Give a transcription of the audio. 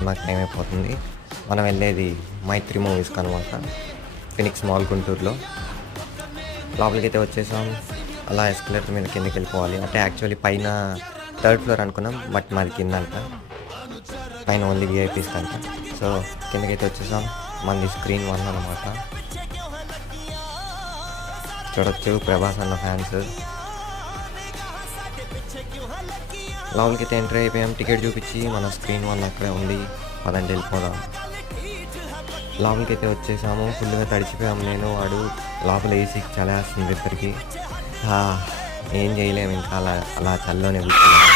సినిమాకి టైం అయిపోతుంది. మనం వెళ్ళేది మైత్రి మూవీస్కి అనమాట, ఫినిక్స్ మాల్ గుంటూరులో. లోపలికైతే వచ్చేసాం. అలా ఎస్కలేటర్ మీద కిందకి వెళ్ళిపోవాలి. అంటే యాక్చువల్లీ పైన థర్డ్ ఫ్లోర్ అనుకున్నాం, బట్ మాది కింద అంట, పైన ఓన్లీ విఐపీస్కి అంట. సో కిందకైతే వచ్చేసాం. మనది స్క్రీన్ 1 అనమాట. చూడొచ్చు ప్రభాస్ అన్న ఫ్యాన్స్. లోపలికైతే ఎంట్రీ అయిపోయాం. టికెట్ చూపించి మన స్క్రీన్ 1 అక్కడే ఉంది, పదండి వెళ్ళిపోదాం. లోపలికైతే వచ్చేసాము. ఫుల్గా తడిచిపోయాము నేను వాడు. లోపల ఏసీకి చలేస్తుంది ఇద్దరికి. ఏం చేయలేము ఇంకా, అలా చల్లోనే కూర్చున్నాం.